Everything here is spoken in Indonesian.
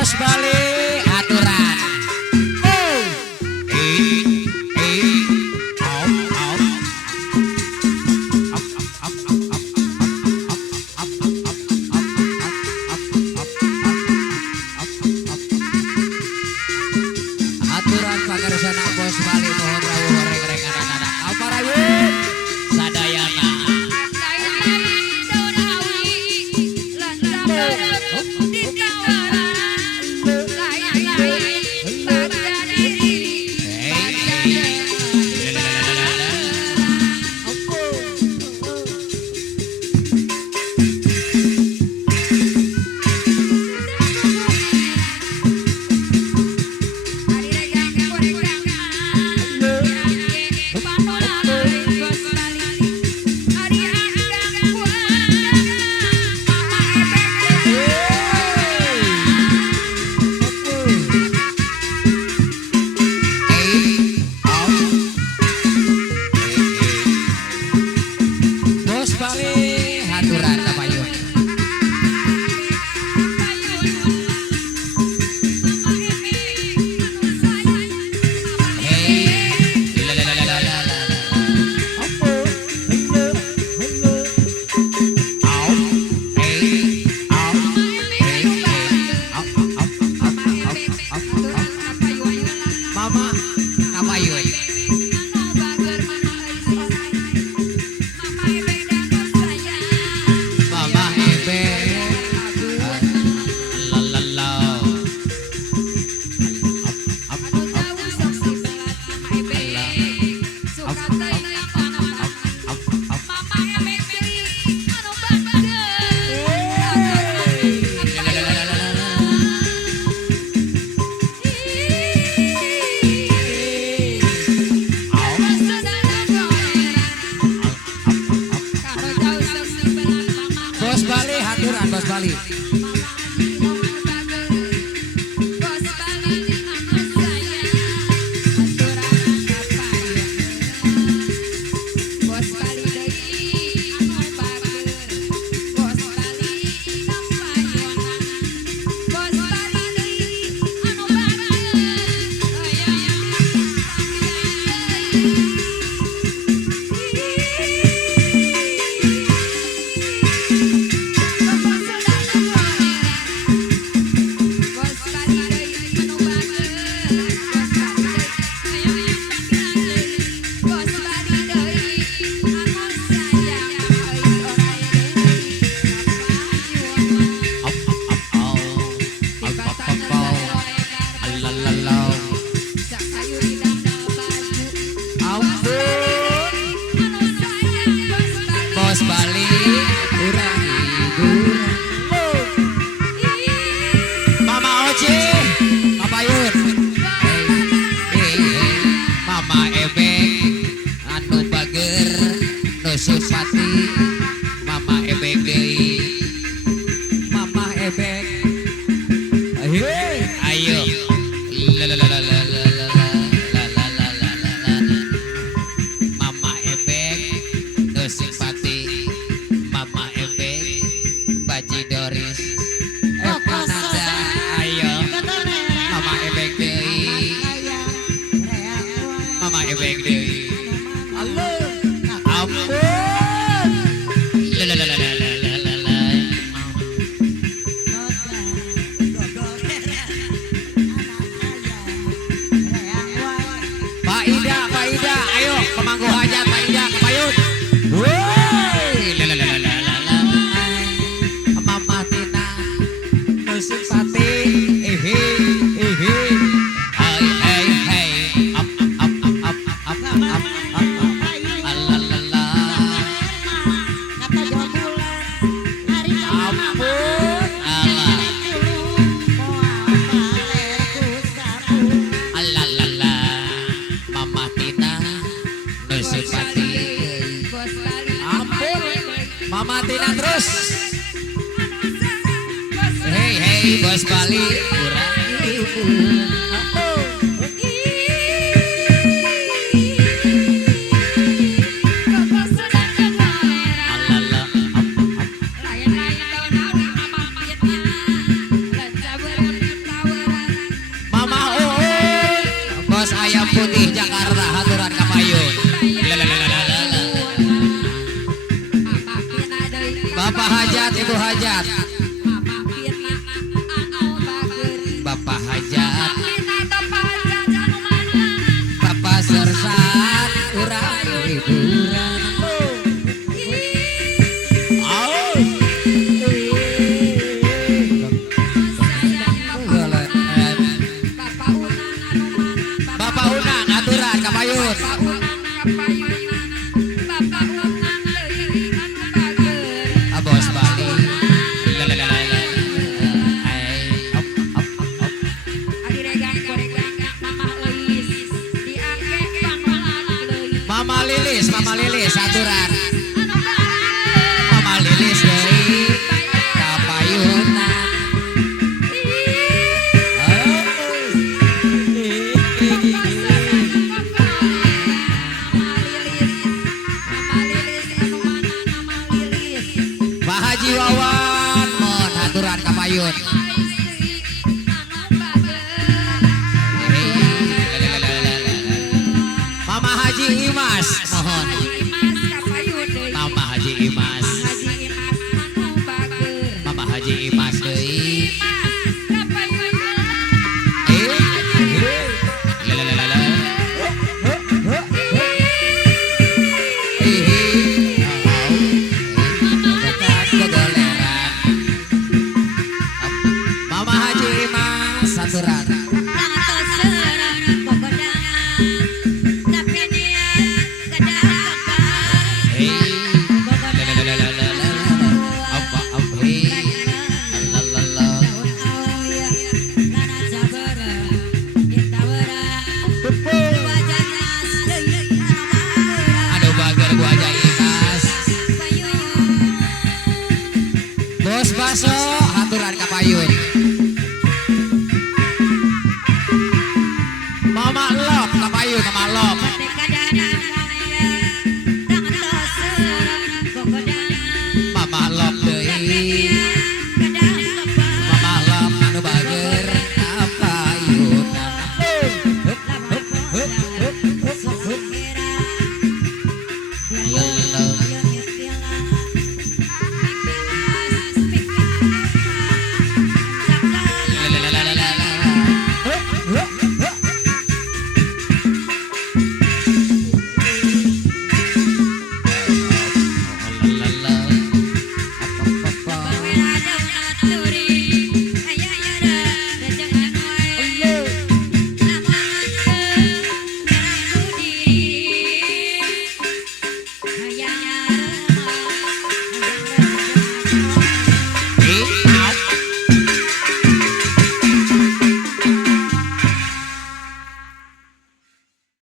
Bos Bali aturan. Aturan pangarsana Bos Bali mohon rawuh horeng-reng anak-anak Aparayun sadayana. Bos Bali aturan Tapayun. Mama Tapayun. Mama Ebe lalau. Bos Bali aturan Bos Bali. Bos Bali kurang hiburan. Mama Oci Tapayun. Mama Ebek anu bager nu simpati. Mama Ebek deui. Mama Ebek ayo Mama Ebek nu simpati. Mama Ebek Baji Doris Kanada ayo Mama Ebek deui. Mama Ebek deui. Ampun. Pak Ida, ayo pemangku hajat Pak Ida Tapayun. Mama Tina nu simpati. Mama Tina nu simpati. Ampun. Mama Tina terus. Hei Bos Bali kurang hiburan. hajat, ibu hajat, bapak hajat, bapak sersat, urang liburan. Bapak Unang aturan kapayun. Bos Bali. Mama Lilis aturan. Mama Lilis deui kapayunan. Pak Haji Wawan mohon aturan kapayun. Mama Haji Imas mohon. Mama Haji Imas. Mama Haji Imas deui. Mama Haji Imas aturan. Aduh bager gua aja Imas. Bos Baso.